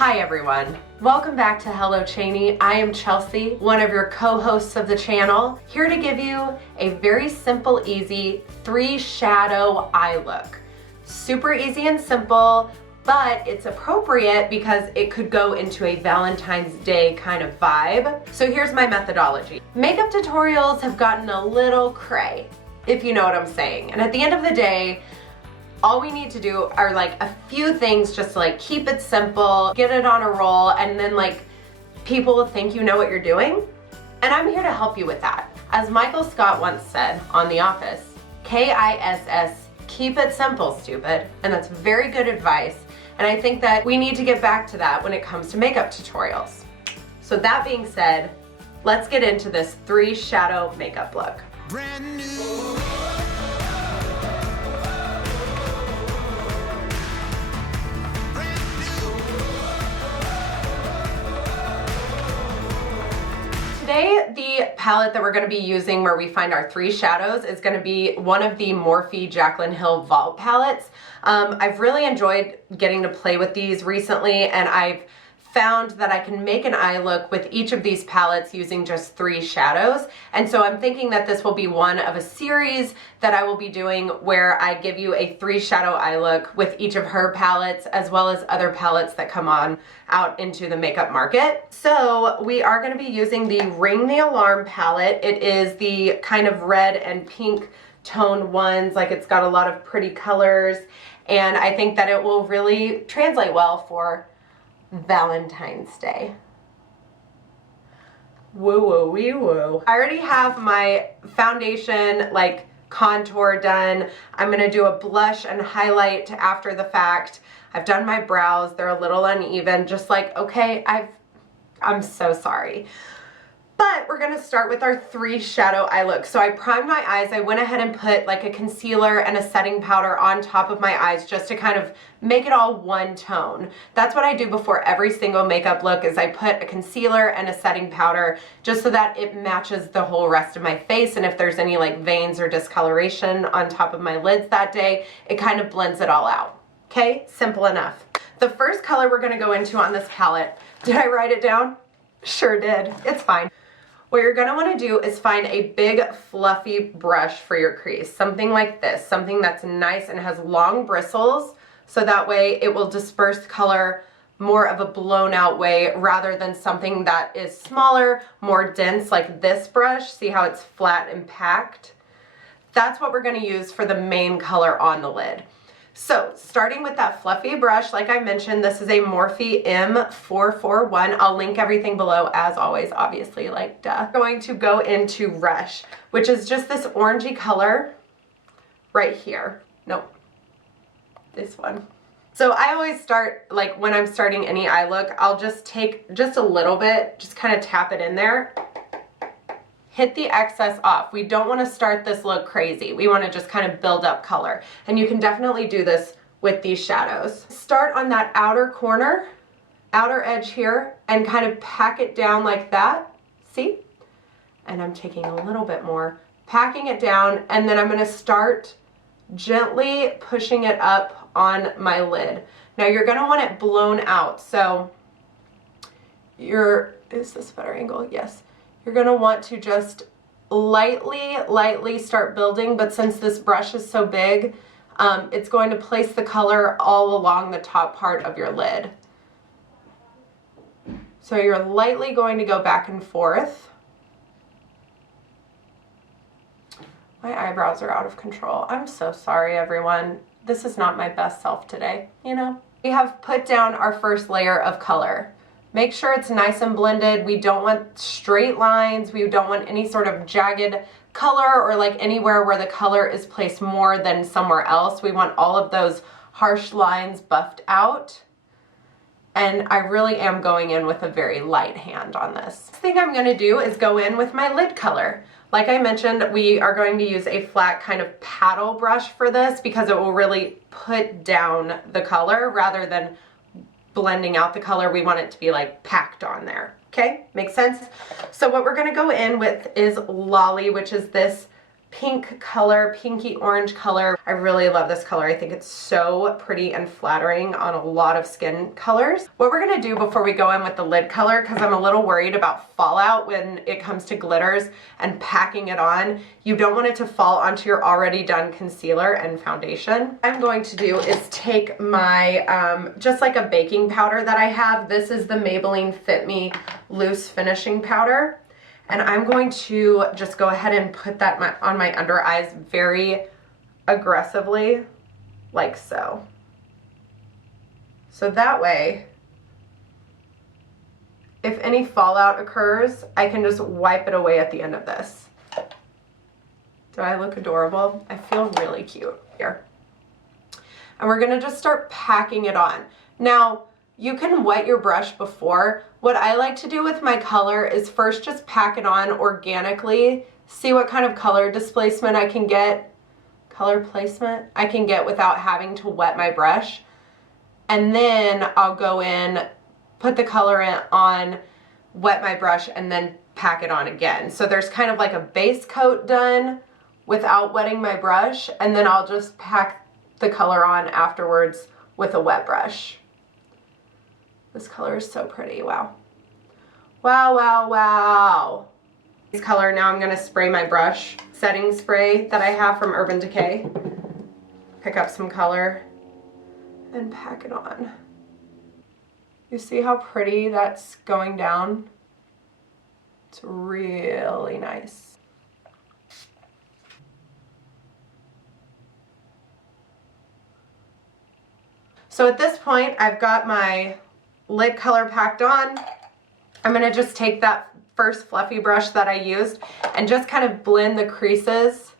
Hi everyone, welcome back to Hello Chaney. I am Chelsea, one of your co-hosts of the channel, here to give you a very simple, easy 3-shadow eye look. Super easy and simple, but it's appropriate because it could go into a Valentine's Day kind of vibe. So here's my methodology. Makeup tutorials have gotten a little cray, if you know what I'm saying. And at the end of the day, all we need to do are like a few things just to like keep it simple, get it on a roll, and then like people will think you know what you're doing. And I'm here to help you with that. As Michael Scott once said on The Office, K-I-S-S, keep it simple, stupid. And that's very good advice. And I think that we need to get back to that when it comes to makeup tutorials. So that being said, let's get into this 3-shadow makeup look. Brand new. Today, the palette that we're going to be using where we find our 3 shadows is going to be one of the Morphe Jaclyn Hill Vault palettes. I've really enjoyed getting to play with these recently, and I've found that I can make an eye look with each of these palettes using just 3 shadows. And so I'm thinking that this will be one of a series that I will be doing where I give you a 3-shadow eye look with each of her palettes, as well as other palettes that come on out into the makeup market. So we are going to be using the Ring the Alarm palette. It is the kind of red and pink toned ones, like it's got a lot of pretty colors, and I think that it will really translate well for Valentine's Day. Woo woo wee woo. I already have my foundation like contour done. I'm gonna do a blush and highlight after the fact. I've done my brows. They're a little uneven, just like, okay, I'm so sorry. But we're gonna start with our 3-shadow eye look. So I primed my eyes. I went ahead and put like a concealer and a setting powder on top of my eyes just to kind of make it all one tone. That's what I do before every single makeup look, is I put a concealer and a setting powder just so that it matches the whole rest of my face, and if there's any like veins or discoloration on top of my lids that day, it kind of blends it all out. Okay, simple enough. The first color we're gonna go into on this palette, did I write it down? Sure did, it's fine. What you're gonna wanna do is find a big fluffy brush for your crease, something like this, something that's nice and has long bristles, so that way it will disperse color more of a blown out way rather than something that is smaller, more dense like this brush. See how it's flat and packed? That's what we're gonna use for the main color on the lid. So starting with that fluffy brush, like I mentioned, this is a Morphe M441. I'll link everything below as always, obviously, like duh. I'm going to go into Rush, which is just this orangey color right here. Nope, this one. So I always start, like when I'm starting any eye look, I'll just take just a little bit, just kind of tap it in there. Hit the excess off. We don't want to start this look crazy. We want to just kind of build up color. And you can definitely do this with these shadows. Start on that outer corner, outer edge here, and kind of pack it down like that. See? And I'm taking a little bit more, packing it down, and then I'm going to start gently pushing it up on my lid. Now you're going to want it blown out. So is this a better angle? Yes. You're going to want to just lightly start building, but since this brush is so big, it's going to place the color all along the top part of your lid. So you're lightly going to go back and forth. My eyebrows are out of control. I'm so sorry, everyone. This is not my best self today, you know? We have put down our first layer of color. Make sure it's nice and blended. We don't want straight lines. We don't want any sort of jagged color or like anywhere where the color is placed more than somewhere else. We want all of those harsh lines buffed out. And I really am going in with a very light hand on this. Next thing I'm gonna do is go in with my lid color. Like I mentioned, we are going to use a flat kind of paddle brush for this because it will really put down the color rather than blending out the color. We want it to be like packed on there. Okay, makes sense? So what we're gonna go in with is Lolly, which is this pink color, pinky orange color. I really love this color. I think it's so pretty and flattering on a lot of skin colors. What we're gonna do before we go in with the lid color, because I'm a little worried about fallout when it comes to glitters and packing it on. You don't want it to fall onto your already done concealer and foundation. What I'm going to do is take my, just like a baking powder that I have. This is the Maybelline Fit Me Loose Finishing Powder. And I'm going to just go ahead and put that on my under eyes very aggressively, like so. So that way, if any fallout occurs, I can just wipe it away at the end of this. Do I look adorable? I feel really cute here. And we're gonna just start packing it on. Now, you can wet your brush before. What I like to do with my color is first just pack it on organically, see what kind of color displacement I can get, color placement I can get without having to wet my brush. And then I'll go in, put the color on, wet my brush, and then pack it on again. So there's kind of like a base coat done without wetting my brush, and then I'll just pack the color on afterwards with a wet brush. This color is so pretty, wow. Wow, wow, wow. This color, now I'm gonna spray my brush. Setting spray that I have from Urban Decay. Pick up some color and pack it on. You see how pretty that's going down? It's really nice. So at this point, I've got my lid color packed on. I'm gonna just take that first fluffy brush that I used and just kind of blend the creases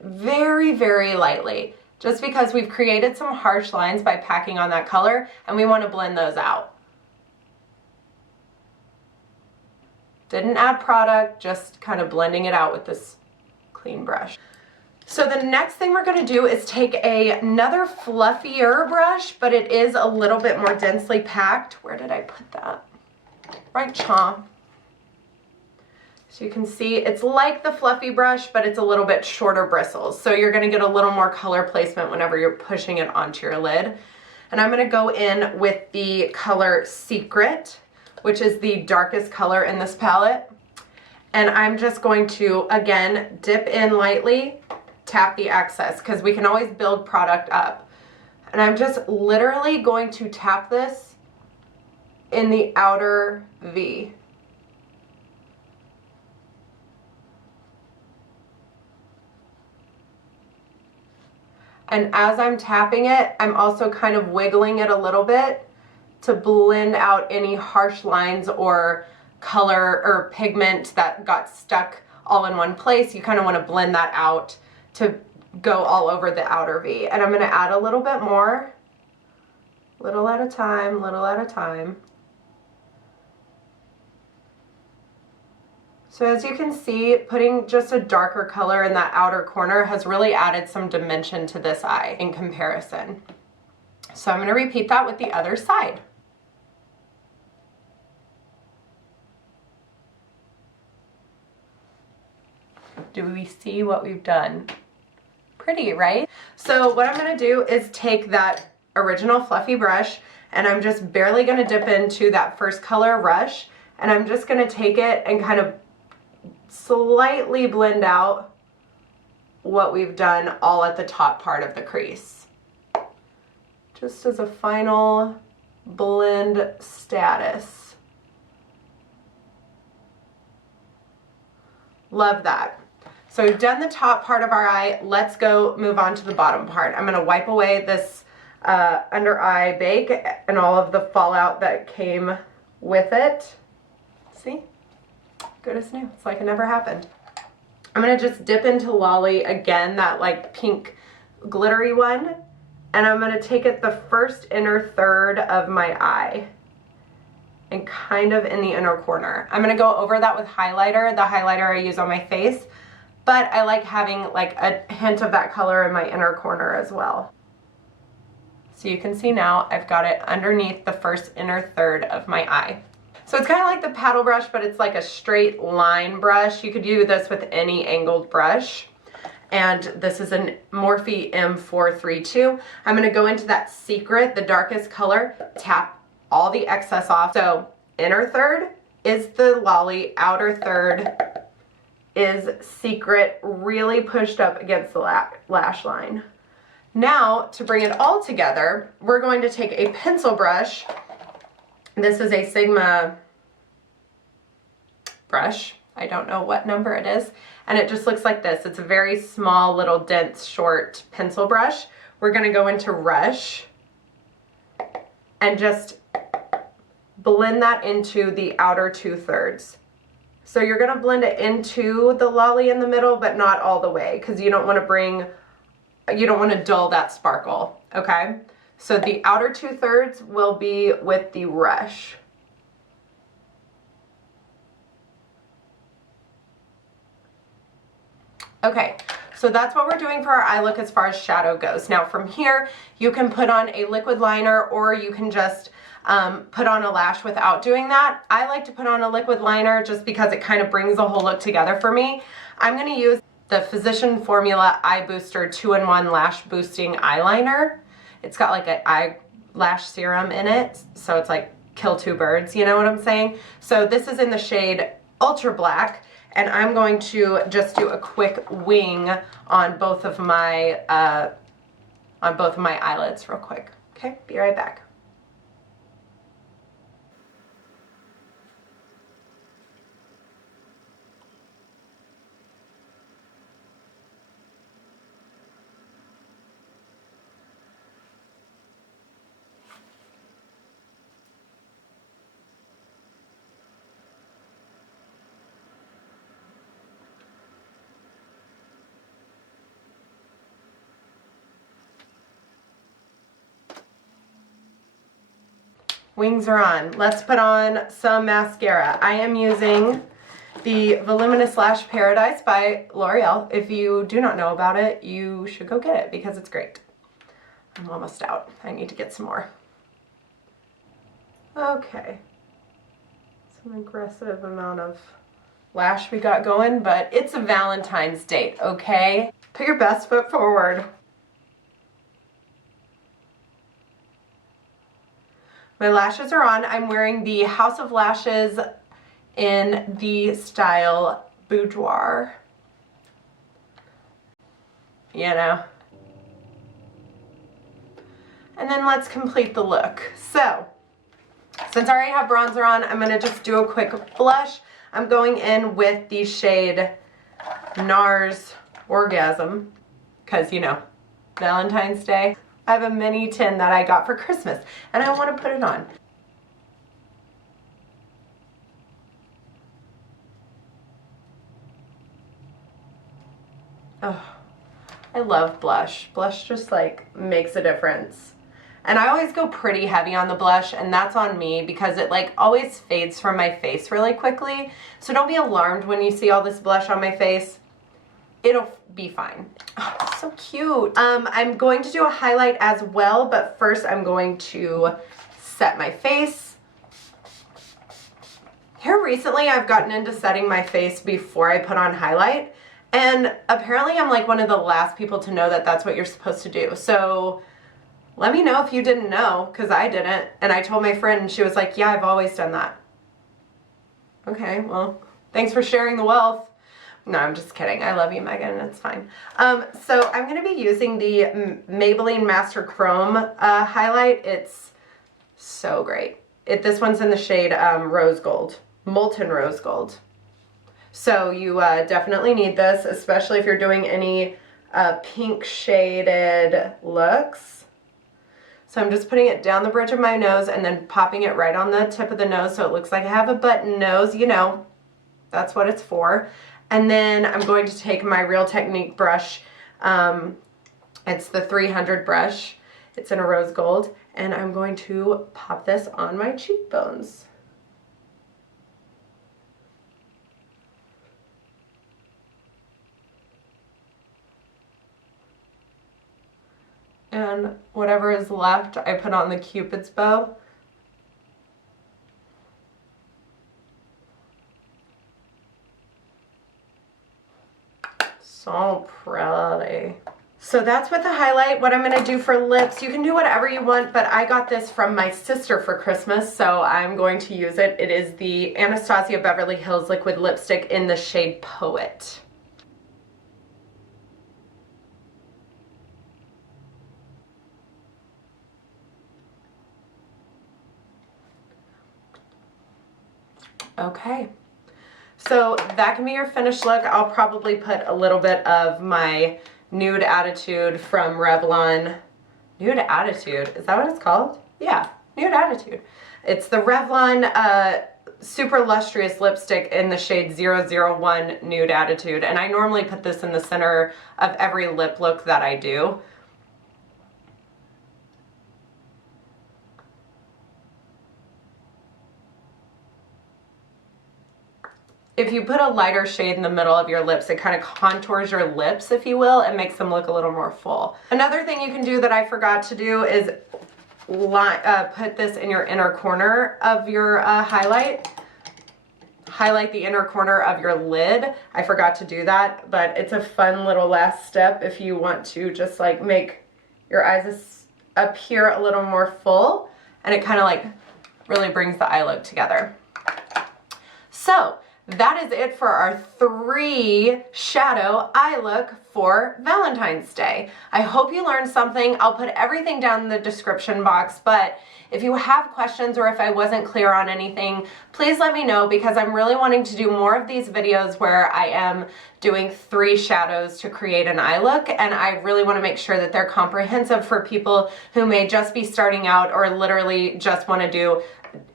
very, very lightly, just because we've created some harsh lines by packing on that color and we want to blend those out. Didn't add product, just kind of blending it out with this clean brush. So the next thing we're going to do is take another fluffier brush, but it is a little bit more densely packed. Where did I put that? Right, chaw. So you can see it's like the fluffy brush, but it's a little bit shorter bristles. So you're going to get a little more color placement whenever you're pushing it onto your lid. And I'm going to go in with the color Secret, which is the darkest color in this palette. And I'm just going to, again, dip in lightly, tap the excess, because we can always build product up. And I'm just literally going to tap this in the outer V. And as I'm tapping it, I'm also kind of wiggling it a little bit to blend out any harsh lines or color or pigment that got stuck all in one place. You kind of want to blend that out to go all over the outer V. And I'm going to add a little bit more, little at a time, little at a time. So as you can see, putting just a darker color in that outer corner has really added some dimension to this eye in comparison. So I'm going to repeat that with the other side. Do we see what we've done? Pretty, right? So what I'm going to do is take that original fluffy brush and I'm just barely going to dip into that first color Rush, and I'm just going to take it and kind of slightly blend out what we've done all at the top part of the crease. Just as a final blend status. Love that. So we've done the top part of our eye. Let's go move on to the bottom part. I'm going to wipe away this under eye bake and all of the fallout that came with it. See? Good as new. It's like it never happened. I'm going to just dip into Lolly again, that like pink glittery one. And I'm going to take it the first inner third of my eye and kind of in the inner corner. I'm going to go over that with highlighter, the highlighter I use on my face. But I like having like a hint of that color in my inner corner as well. So you can see now I've got it underneath the first inner third of my eye. So it's kind of like the paddle brush, but it's like a straight line brush. You could do this with any angled brush. and this is a Morphe M432. I'm going to go into that Secret, the darkest color, tap all the excess off. So inner third is the Lolly, outer third is Secret, really pushed up against the lash line. Now, to bring it all together, we're going to take a pencil brush. This is a Sigma brush. I don't know what number it is. And it just looks like this. It's a very small, little, dense, short pencil brush. We're going to go into Rush and just blend that into the outer 2/3. So you're going to blend it into the Lolly in the middle, but not all the way, because you don't want to dull that sparkle, okay? So the outer 2/3 will be with the Rush. Okay, so that's what we're doing for our eye look as far as shadow goes. Now from here, you can put on a liquid liner, or you can just put on a lash without doing that. I like to put on a liquid liner just because it kind of brings the whole look together for me. I'm going to use the Physician Formula Eye Booster 2-in-1 Lash Boosting Eyeliner. It's got like an eyelash serum in it, so it's like kill two birds, you know what I'm saying? So this is in the shade Ultra Black, and I'm going to just do a quick wing on both of my eyelids real quick. Okay, be right back. Wings are on. Let's put on some mascara. I am using the Voluminous Lash Paradise by L'Oreal. If you do not know about it, you should go get it because it's great. I'm almost out. I need to get some more. Okay. Some aggressive amount of lash we got going, but it's a Valentine's date, okay? Put your best foot forward. My lashes are on. I'm wearing the House of Lashes in the style Boudoir. You know. And then let's complete the look. So, since I already have bronzer on, I'm going to just do a quick blush. I'm going in with the shade NARS Orgasm, because, you know, Valentine's Day. I have a mini tin that I got for Christmas, and I want to put it on. Oh, I love blush. Blush just like makes a difference. And I always go pretty heavy on the blush, and that's on me because it like always fades from my face really quickly. So don't be alarmed when you see all this blush on my face. It'll be fine. Oh, so cute. I'm going to do a highlight as well, but first I'm going to set my face. Here recently I've gotten into setting my face before I put on highlight, and apparently I'm like one of the last people to know that that's what you're supposed to do. So let me know if you didn't know, because I didn't, and I told my friend and she was like, yeah, I've always done that. Okay, well, thanks for sharing the wealth. No, I'm just kidding. I love you, Megan. It's fine. So I'm going to be using the Maybelline Master Chrome highlight. It's so great. This one's in the shade Rose Gold, Molten Rose Gold. So you definitely need this, especially if you're doing any pink shaded looks. So I'm just putting it down the bridge of my nose and then popping it right on the tip of the nose so it looks like I have a button nose. You know, that's what it's for. And then I'm going to take my Real Technique brush. It's the 300 brush. It's in a rose gold. And I'm going to pop this on my cheekbones. And whatever is left, I put on the Cupid's bow. So pretty. So that's with the highlight. What I'm going to do for lips, you can do whatever you want, but I got this from my sister for Christmas, so I'm going to use it. It is the Anastasia Beverly Hills Liquid Lipstick in the shade Poet. Okay, so that can be your finished look. I'll probably put a little bit of my Nude Attitude from Revlon. Nude Attitude, is that what it's called? Yeah, Nude Attitude. It's the Revlon Super Lustrous lipstick in the shade 001 Nude Attitude, and I normally put this in the center of every lip look that I do. If you put a lighter shade in the middle of your lips, it kind of contours your lips, if you will, and makes them look a little more full. Another thing you can do that I forgot to do is put this in your inner corner of your highlight. Highlight the inner corner of your lid. I forgot to do that, but it's a fun little last step if you want to just like make your eyes appear a little more full, and it kind of like really brings the eye look together. So that is it for our 3 shadow eye look for Valentine's Day. I hope you learned something. I'll put everything down in the description box, but if you have questions or if I wasn't clear on anything, please let me know, because I'm really wanting to do more of these videos where I am doing 3 shadows to create an eye look, and I really want to make sure that they're comprehensive for people who may just be starting out or literally just want to do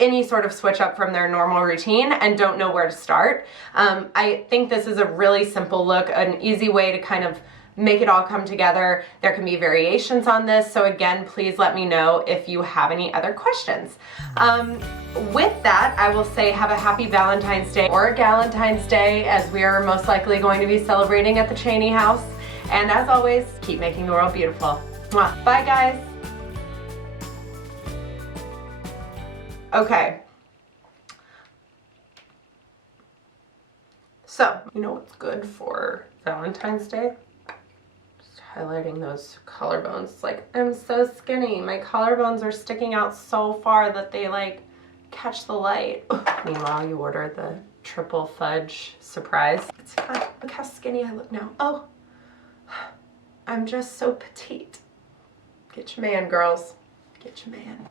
any sort of switch up from their normal routine and don't know where to start. I think this is a really simple look, an easy way to kind of make it all come together. There can be variations on this, so again, please let me know if you have any other questions. With that, I will say have a happy Valentine's Day or Galentine's Day, as we are most likely going to be celebrating at the Chaney house. And as always, keep making the world beautiful. Mwah. Bye, guys. Okay, so you know what's good for Valentine's Day? Just highlighting those collarbones. It's like, I'm so skinny. My collarbones are sticking out so far that they like catch the light. Meanwhile, you ordered the triple fudge surprise. It's fine. Look how skinny I look now. Oh, I'm just so petite. Get your man, girls. Get your man.